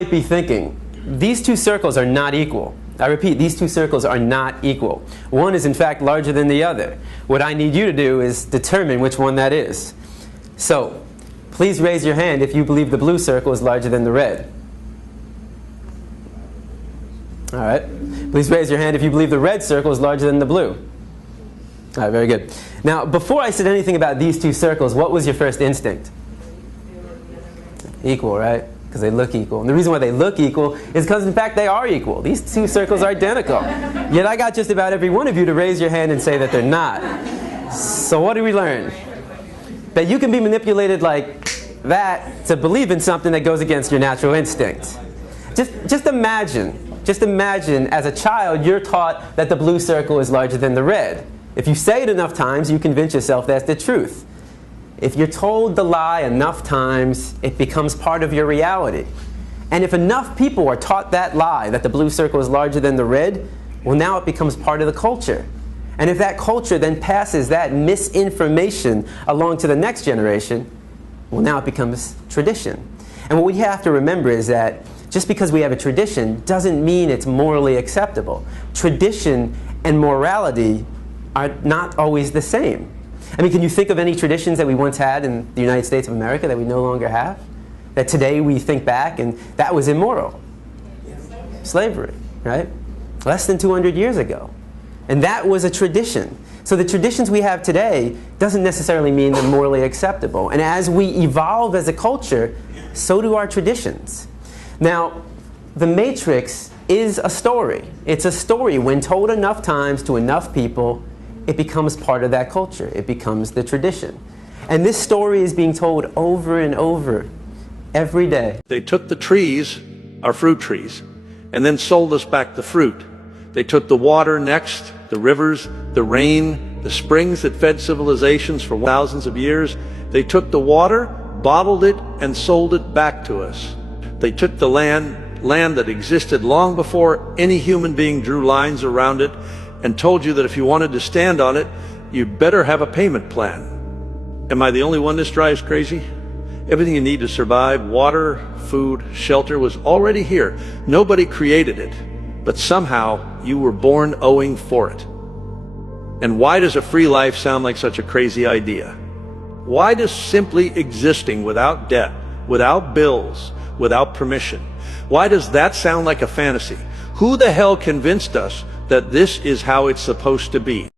might be thinking, these two circles are not equal. I repeat, these two circles are not equal. One is in fact larger than the other. What I need you to do is determine which one that is. So, please raise your hand if you believe the blue circle is larger than the red. All right. Please raise your hand if you believe the red circle is larger than the blue. All right, very good. Now, before I said anything about these two circles, what was your first instinct? Equal, right? Because they look equal. And the reason why they look equal is because, in fact, they are equal. These two circles are identical. Yet I got just about every one of you to raise your hand and say that they're not. So what do we learn? That you can be manipulated like that to believe in something that goes against your natural instinct. Just imagine as a child you're taught that the blue circle is larger than the red. If you say it enough times, you convince yourself that's the truth. If you're told the lie enough times, it becomes part of your reality. And if enough people are taught that lie, that the blue circle is larger than the red, well, now it becomes part of the culture. And if that culture then passes that misinformation along to the next generation, well, now it becomes tradition. And what we have to remember is that just because we have a tradition doesn't mean it's morally acceptable. Tradition and morality are not always the same. I mean, can you think of any traditions that we once had in the United States of America that we no longer have? That today we think back and that was immoral? Slavery, right? Less than 200 years ago. And that was a tradition. So the traditions we have today doesn't necessarily mean they're morally acceptable. And as we evolve as a culture, so do our traditions. Now, The Matrix is a story. It's a story. When told enough times to enough people, it becomes part of that culture. It becomes the tradition. And this story is being told over and over every day. They took the trees, our fruit trees, and then sold us back the fruit. They took the water next, the rivers, the rain, the springs that fed civilizations for thousands of years. They took the water, bottled it, and sold it back to us. They took the land that existed long before any human being drew lines around it, and told you that if you wanted to stand on it, you'd better have a payment plan. Am I the only one this drives crazy? Everything you need to survive, water, food, shelter, was already here. Nobody created it, but somehow you were born owing for it. And why does a free life sound like such a crazy idea? Why does simply existing without debt, without bills, without permission, why does that sound like a fantasy? Who the hell convinced us that this is how it's supposed to be?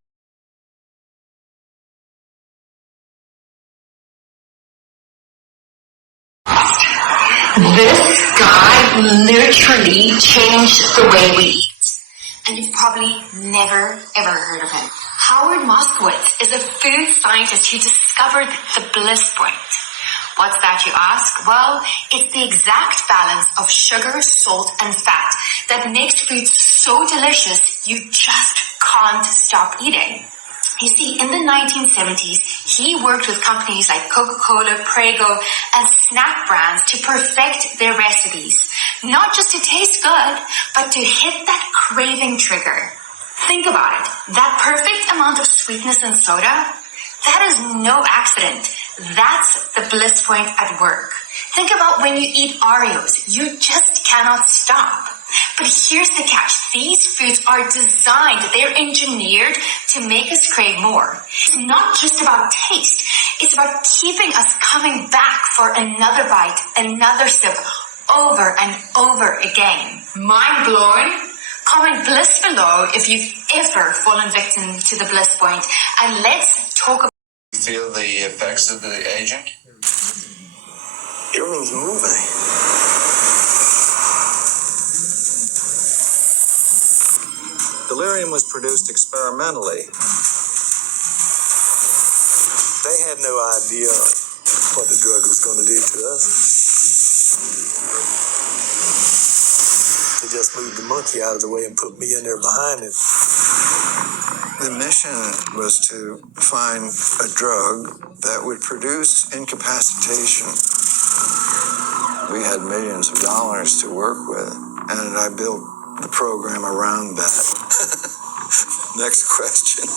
This guy literally changed the way we eat. And you've probably never, ever heard of him. Howard Moskowitz is a food scientist who discovered the bliss point. What's that, you ask? Well, it's the exact balance of sugar, salt, and fat that makes food so delicious you just can't stop eating. You see, in the 1970s, he worked with companies like Coca-Cola, Prego, and snack brands to perfect their recipes. Not just to taste good, but to hit that craving trigger. Think about it. That perfect amount of sweetness in soda, that is no accident. That's the bliss point at work. Think about when you eat Oreos. You just cannot stop. But here's the catch. These foods are designed, they're engineered to make us crave more. It's not just about taste. It's about keeping us coming back for another bite, another sip, over and over again. Mind blown? Comment bliss below if you've ever fallen victim to the bliss point. And let's talk about... Feel the effects of the agent? Everything's moving. Delirium was produced experimentally. They had no idea what the drug was going to do to us. They just moved the monkey out of the way and put me in there behind it. The mission was to find a drug that would produce incapacitation. We had millions of dollars to work with, and I built the program around that. Next question.